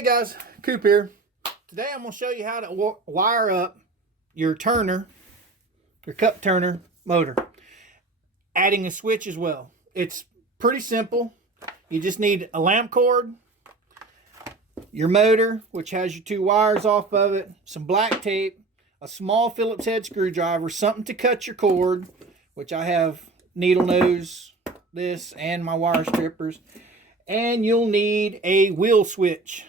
Hey guys, Coop here. Today I'm going to show you how to wire up your turner, your cup turner motor, adding a switch as well. It's pretty simple. You just need a lamp cord, your motor, which has your two wires off of it, some black tape, a small Phillips head screwdriver, something to cut your cord, which I have needle nose, this, and my wire strippers, and you'll need a wheel switch.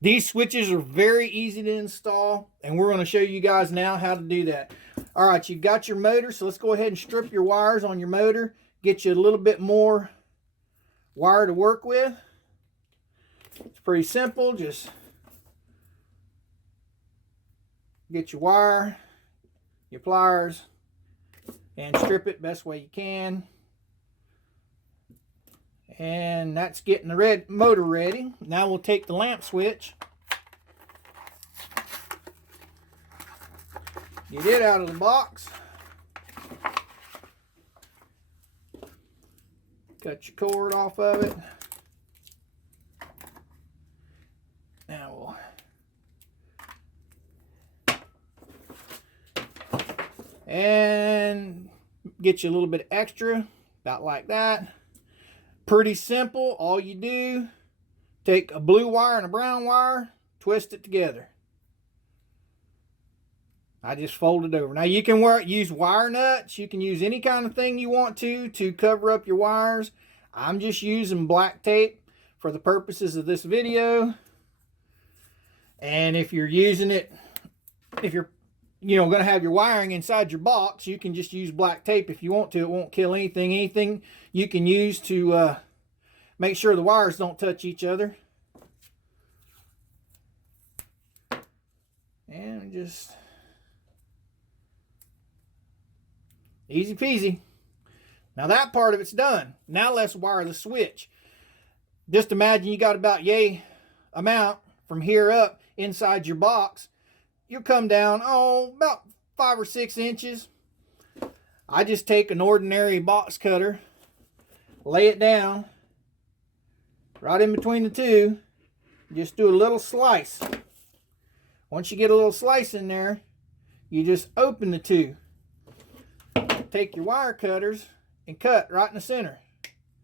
These switches are very easy to install, and we're going to show you guys now how to do that. All right, you've got your motor, so let's go ahead and strip your wires on your motor, get you a little bit more wire to work with. It's pretty simple. Just get your wire, your pliers, and strip it best way you can. And that's getting the motor ready. Now we'll take the lamp switch, get it out of the box, cut your cord off of it. Now and get you a little bit extra, about like that. Pretty simple. All you do, take a blue wire and a brown wire, twist it together. I just fold it over. Now you can use wire nuts. You can use any kind of thing you want to cover up your wires. I'm just using black tape for the purposes of this video. And if you're using it, if you're going to have your wiring inside your box, you can just use black tape if you want to. It won't kill anything. Anything you can use to make sure the wires don't touch each other. And just easy peasy. Now that part of it's done. Now let's wire the switch. Just imagine you got about yay amount from here up inside your box. You'll come down, about 5 or 6 inches. I just take an ordinary box cutter, lay it down right in between the two, just do a little slice. Once you get a little slice in there, you just open the two. Take your wire cutters and cut right in the center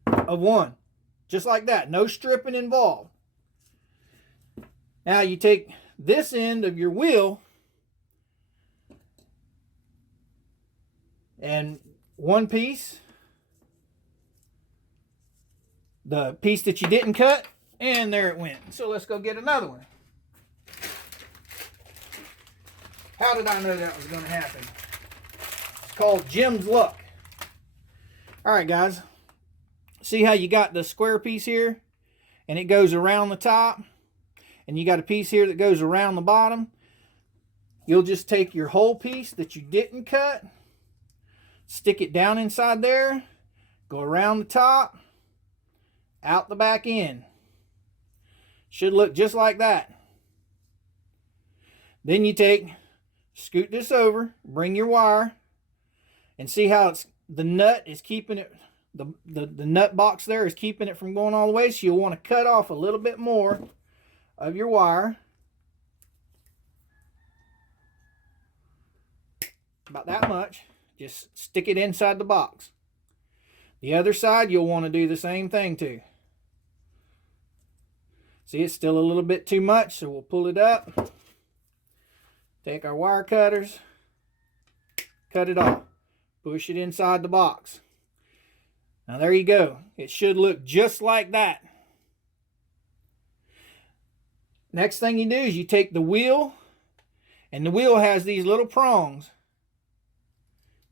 of one. Just like that, no stripping involved. Now you take this end of your wheel and one piece, the piece that you didn't cut, and there it went. So let's go get another one. How did I know that was going to happen? It's called Jim's luck. All right, guys. See how you got the square piece here and it goes around the top? And you got a piece here that goes around the bottom. You'll just take your whole piece that you didn't cut, stick it down inside there, go around the top, out the back end. Should look just like that. Then you scoot this over, bring your wire, and see how the nut is keeping it, the nut box there is keeping it from going all the way. So you'll want to cut off a little bit more of your wire, about that much. Just stick it inside the box. The other side you'll want to do the same thing too. See, it's still a little bit too much, so we'll pull it up, take our wire cutters, cut it off, push it inside the box. Now there you go. It should look just like that. Next thing you do is you take the wheel, and the wheel has these little prongs,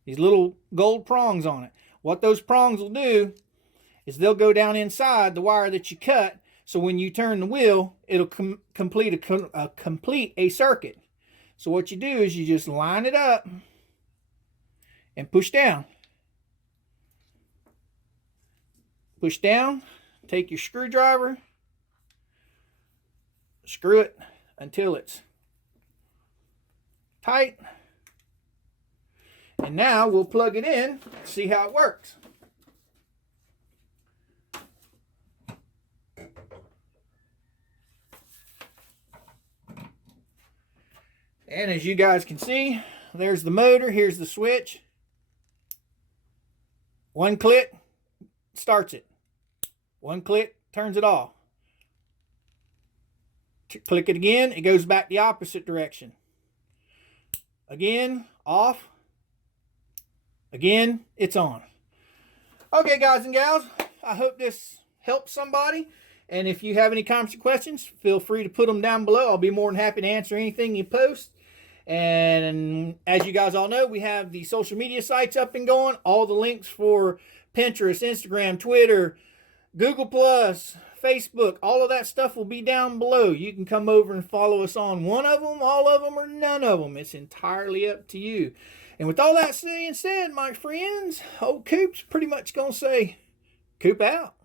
these little gold prongs on it. What those prongs will do is they'll go down inside the wire that you cut, so when you turn the wheel, it'll complete a circuit. So what you do is you just line it up and push down. Push down, take your screwdriver, screw it until it's tight. And now we'll plug it in, see how it works. And as you guys can see, there's the motor. Here's the switch. One click starts it. One click turns it off. Click it again, it goes back the opposite direction. Again, off. Again, it's on. Okay, guys and gals, I hope this helps somebody. And if you have any comments or questions, feel free to put them down below. I'll be more than happy to answer anything you post. And as you guys all know, we have the social media sites up and going. All the links for Pinterest, Instagram, Twitter, Google+, Facebook, all of that stuff will be down below. You can come over and follow us on one of them, all of them, or none of them. It's entirely up to you. And with all that being said, my friends, old Coop's pretty much going to say, Coop out.